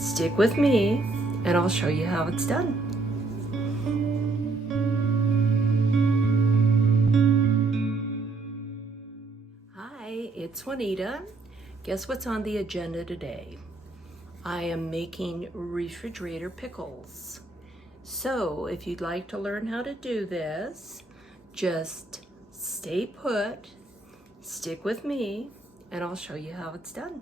Stick with me and I'll show you how it's done. Hi, it's Juanita. Guess what's on the agenda today? I am making refrigerator pickles. So if you'd like to learn how to do this, just stay put, stick with me, and I'll show you how it's done.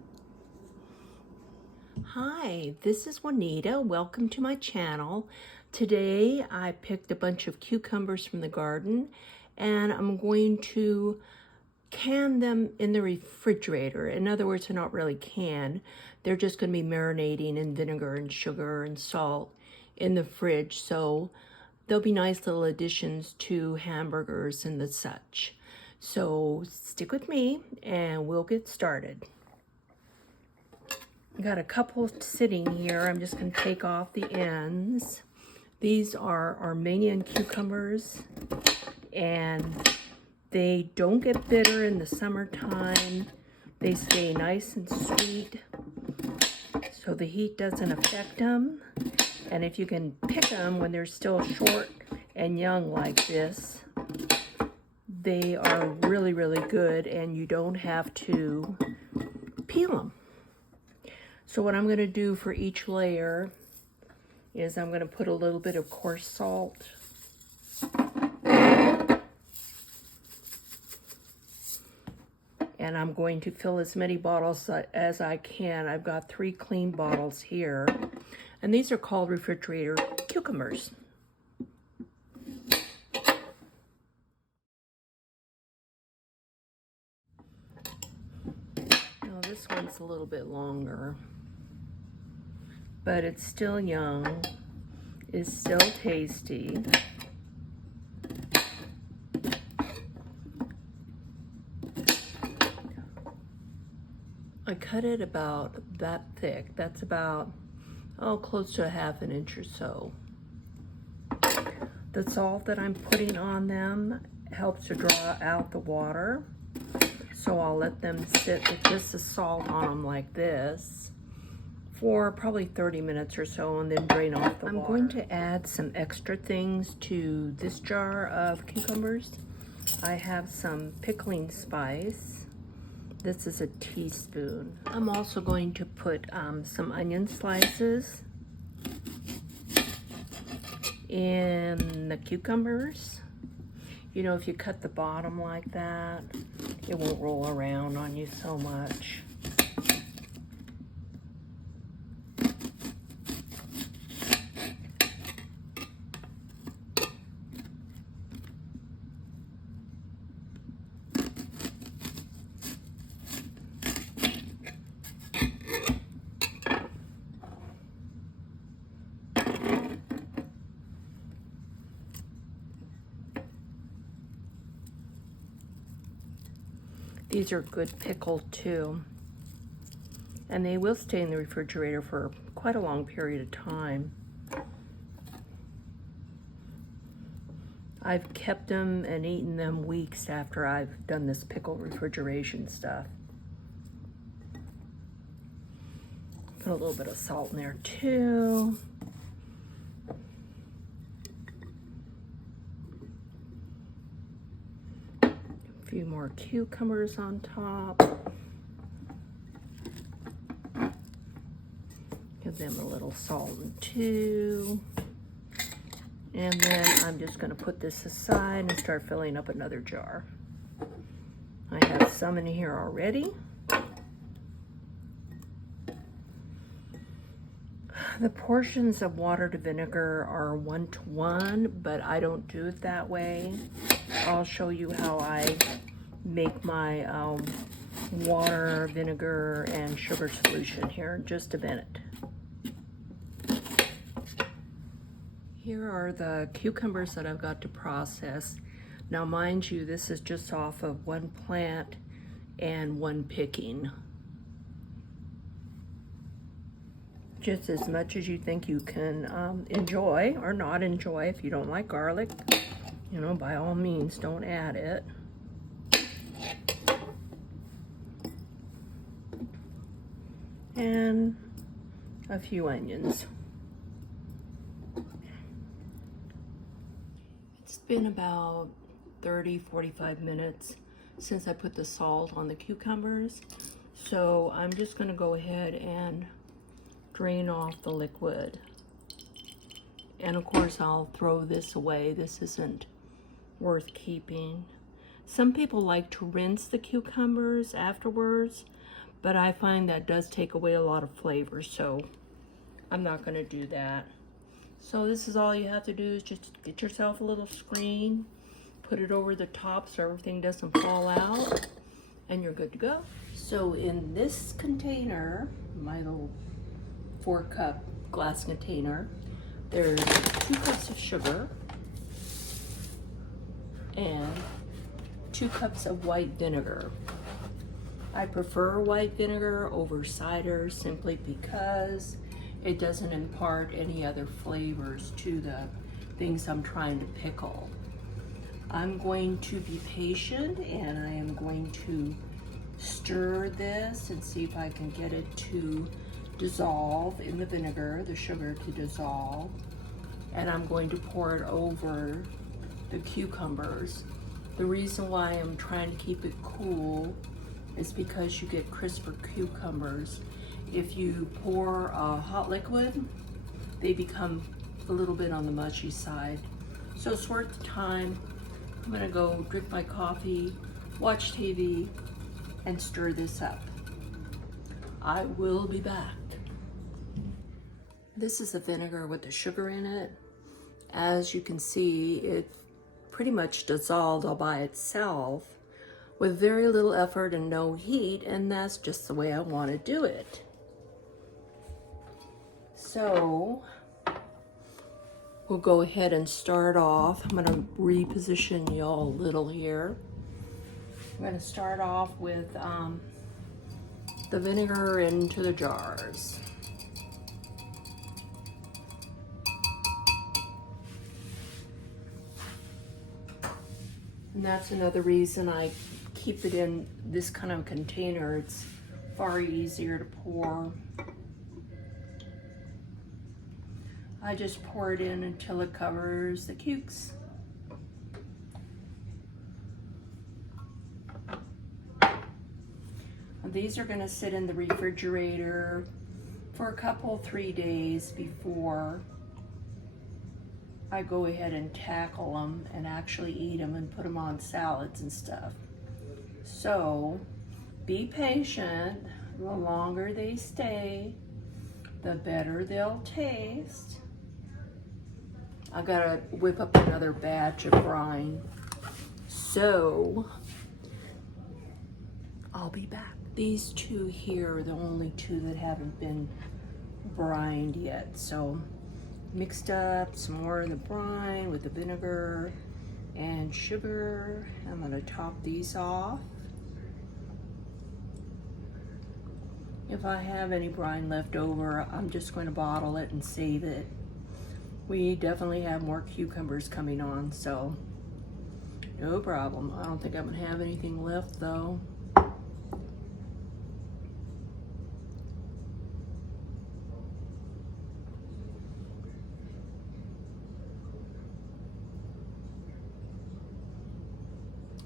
Hi, this is Juanita. Welcome to my channel. Today I picked a bunch of cucumbers from the garden and I'm going to can them in the refrigerator. In other words, they're not really canned. They're just going to be marinating in vinegar and sugar and salt in the fridge. So they'll be nice little additions to hamburgers and the such. So stick with me and we'll get started. I got a couple sitting here. I'm just going to take off the ends. These are Armenian cucumbers and they don't get bitter in the summertime. They stay nice and sweet, so the heat doesn't affect them. And if you can pick them when they're still short and young like this, they are really, really good and you don't have to peel them. So what I'm going to do for each layer is I'm going to put a little bit of coarse salt. And I'm going to fill as many bottles as I can. I've got 3 clean bottles here. And these are called refrigerator cucumbers. Now this one's a little bit longer, but it's still young, it's still tasty. I cut it about that thick. That's about, close to a ½ inch or so. The salt that I'm putting on them helps to draw out the water. So I'll let them sit with just the salt on them like this for probably 30 minutes or so and then drain off the water. I'm going to add some extra things to this jar of cucumbers. I have some pickling spice. This is a teaspoon. I'm also going to put some onion slices in the cucumbers. You know, if you cut the bottom like that, it won't roll around on you so much. These are good pickled too, and they will stay in the refrigerator for quite a long period of time. I've kept them and eaten them weeks after I've done this pickle refrigeration stuff. Put a little bit of salt in there too. A few more cucumbers on top. Give them a little salt too. And then I'm just going to put this aside and start filling up another jar. I have some in here already. The portions of water to vinegar are 1:1, but I don't do it that way. I'll show you how I make my water, vinegar, and sugar solution here in just a minute. Here are the cucumbers that I've got to process. Now mind you, this is just off of 1 plant and 1 picking. Just as much as you think you can enjoy or not enjoy. If you don't like garlic, you know, by all means, don't add it. And a few onions. It's been about 30-45 minutes since I put the salt on the cucumbers, so I'm just going to go ahead and drain off the liquid. And of course I'll throw this away. This isn't worth keeping. Some people like to rinse the cucumbers afterwards, but I find that does take away a lot of flavor, so I'm not going to do that. So this is all you have to do, is just get yourself a little screen, put it over the top so everything doesn't fall out, and you're good to go. So in this container, my little 4-cup glass container, there's 2 cups of sugar and 2 cups of white vinegar. I prefer white vinegar over cider simply because it doesn't impart any other flavors to the things I'm trying to pickle. I'm going to be patient and I am going to stir this and see if I can get it to dissolve in the vinegar, the sugar to dissolve, and I'm going to pour it over the cucumbers. The reason why I'm trying to keep it cool is because you get crisper cucumbers. If you pour hot liquid, they become a little bit on the mushy side. So it's worth the time. I'm gonna go drink my coffee, watch TV, and stir this up. I will be back. This is the vinegar with the sugar in it. As you can see, it pretty much dissolved all by itself with very little effort and no heat, and that's just the way I want to do it. So we'll go ahead and start off. I'm going to reposition y'all a little here. I'm going to start off with the vinegar into the jars. And that's another reason I keep it in this kind of container. It's far easier to pour. I just pour it in until it covers the cukes. These are going to sit in the refrigerator for a couple, 3 days before I go ahead and tackle them and actually eat them and put them on salads and stuff. So be patient. The longer they stay, the better they'll taste. I gotta whip up another batch of brine. So I'll be back. These 2 here are the only 2 that haven't been brined yet. So mixed up some more of the brine with the vinegar and sugar. I'm gonna top these off. If I have any brine left over, I'm just going to bottle it and save it. We definitely have more cucumbers coming on, so no problem. I don't think I'm gonna have anything left though.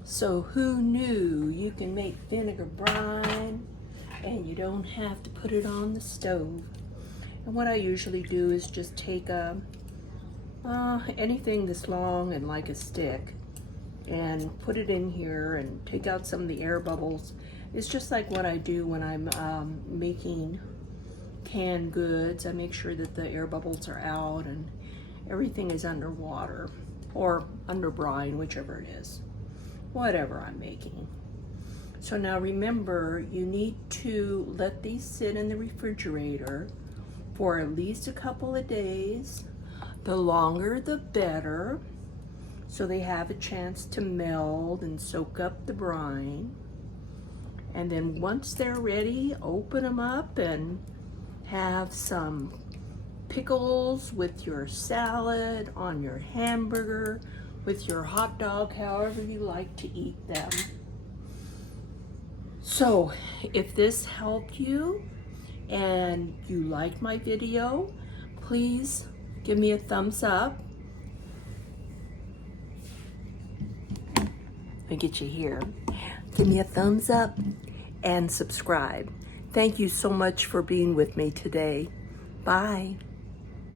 So who knew you can make vinegar brine and you don't have to put it on the stove? And what I usually do is just take anything this long and like a stick and put it in here and take out some of the air bubbles. It's just like what I do when I'm making canned goods. I make sure that the air bubbles are out and everything is underwater or under brine, whichever it is. Whatever I'm making. So now remember, you need to let these sit in the refrigerator for at least a couple of days. The longer the better, so they have a chance to meld and soak up the brine. And then once they're ready, open them up and have some pickles with your salad, on your hamburger, with your hot dog, however you like to eat them. So if this helped you, and you like my video, please give me a thumbs up. Let me get you here. Give me a thumbs up and subscribe. Thank you so much for being with me today. Bye.